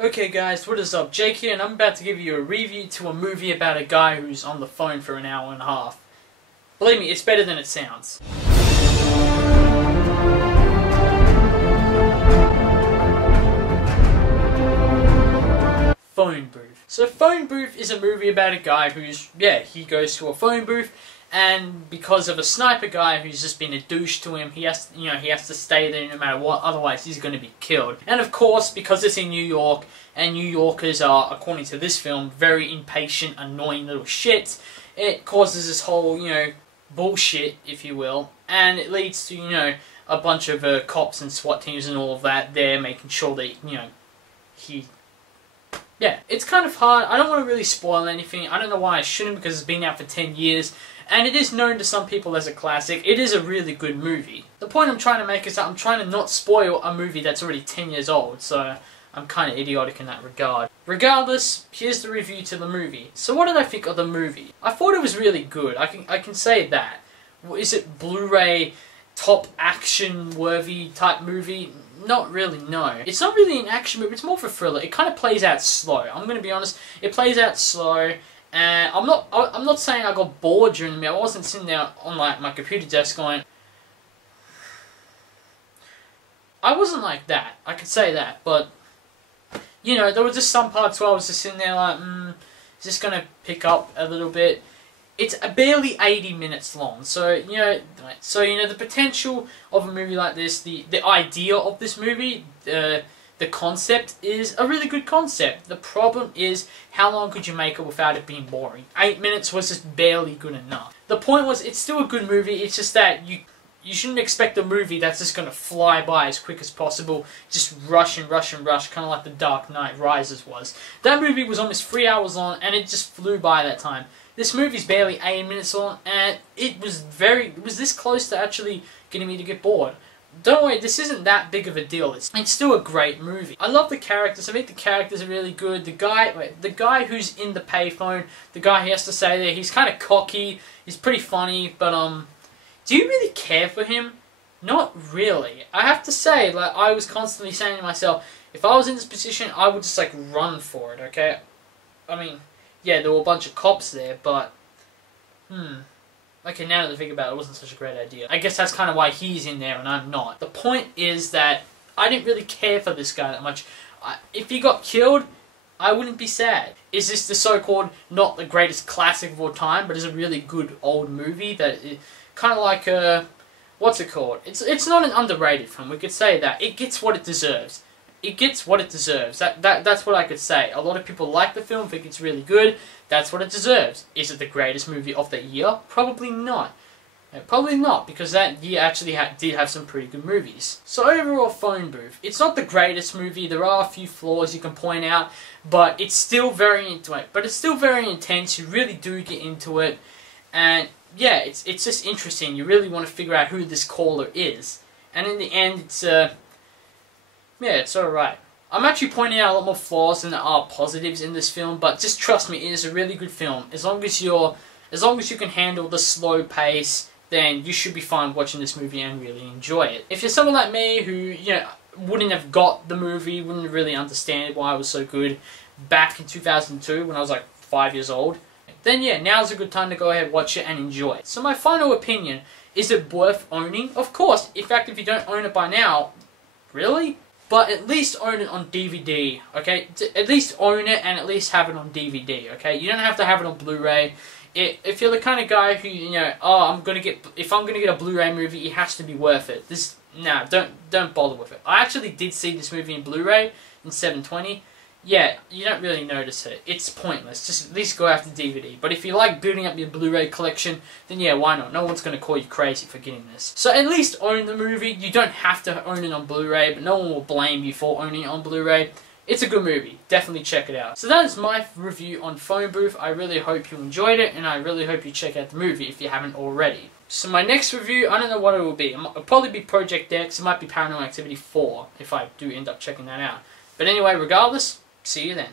Okay guys, what is up? Jake here, and I'm about to give you a review to a movie about a guy who's on the phone for an hour and a half. Believe me, it's better than it sounds. Phone Booth. So Phone Booth is a movie about a guy who's, he goes to a phone booth, and because of a sniper guy who's just been a douche to him, he has to stay there no matter what, otherwise he's going to be killed. And of course, because it's in New York, and New Yorkers are, according to this film, very impatient, annoying little shits, it causes this whole, bullshit, if you will, and it leads to, a bunch of cops and SWAT teams and all of that there, making sure that, it's kind of hard. I don't want to really spoil anything. I don't know why I shouldn't, because it's been out for 10 years. And it is known to some people as a classic. It is a really good movie. The point I'm trying to make is that I'm trying to not spoil a movie that's already 10 years old. So I'm kind of idiotic in that regard. Regardless, here's the review to the movie. So what did I think of the movie? I thought it was really good. I can say that. Is it Blu-ray top action-worthy type movie? Not really, no. It's not really an action movie, it's more of a thriller. It kind of plays out slow. I'm going to be honest, it plays out slow, and I'm not saying I got bored during the movie. I wasn't sitting there on my computer desk going... I wasn't like that, I could say that, but... there were just some parts where I was just sitting there like, is this going to pick up a little bit? It's barely 80 minutes long, so the potential of a movie like this, the idea of this movie, the concept is a really good concept. The problem is, how long could you make it without it being boring? 8 minutes was just barely good enough. The point was, it's still a good movie, it's just that you shouldn't expect a movie that's just going to fly by as quick as possible, just rush and rush and rush, kind of like The Dark Knight Rises was. That movie was almost 3 hours long, and it just flew by that time. This movie's barely 8 minutes long, and it was this close to actually getting me to get bored. Don't worry, this isn't that big of a deal. It's still a great movie. I love the characters. I think the characters are really good. The guy who's in the payphone, the guy who has to say there, he's kind of cocky. He's pretty funny, but do you really care for him? Not really. I have to say, I was constantly saying to myself, if I was in this position, I would just run for it. Okay, I mean. Yeah, there were a bunch of cops there, but... Okay, now that I think about it, it wasn't such a great idea. I guess that's kind of why he's in there and I'm not. The point is that I didn't really care for this guy that much. If he got killed, I wouldn't be sad. Is this the so-called, not the greatest classic of all time, but is a really good old movie that... kind of like what's it called? It's not an underrated film, we could say that. It gets what it deserves. It gets what it deserves. That's what I could say. A lot of people like the film, think it's really good. That's what it deserves. Is it the greatest movie of the year? Probably not. Probably not, because that year actually did have some pretty good movies. So overall, Phone Booth. It's not the greatest movie. There are a few flaws you can point out, but it's still very intense. You really do get into it, and yeah, it's just interesting. You really want to figure out who this caller is, and in the end, it's alright. I'm actually pointing out a lot more flaws than there are positives in this film, but just trust me, it is a really good film. As long as you can handle the slow pace, then you should be fine watching this movie and really enjoy it. If you're someone like me who, wouldn't have got the movie, wouldn't really understand why it was so good back in 2002 when I was 5 years old, then yeah, now's a good time to go ahead, watch it and enjoy it. So my final opinion, is it worth owning? Of course. In fact, if you don't own it by now, really? But at least own it on DVD, okay? At least own it and at least have it on DVD, okay? You don't have to have it on Blu-ray. If you're the kind of guy who, if I'm gonna get a Blu-ray movie, it has to be worth it. Don't bother with it. I actually did see this movie in Blu-ray in 720. Yeah, you don't really notice it. It's pointless. Just at least go after DVD. But if you like building up your Blu-ray collection, then yeah, why not? No one's going to call you crazy for getting this. So at least own the movie. You don't have to own it on Blu-ray, but no one will blame you for owning it on Blu-ray. It's a good movie. Definitely check it out. So that is my review on Phone Booth. I really hope you enjoyed it, and I really hope you check out the movie if you haven't already. So my next review, I don't know what it will be. It'll probably be Project X. It might be Paranormal Activity 4, if I do end up checking that out. But anyway, regardless, see you then.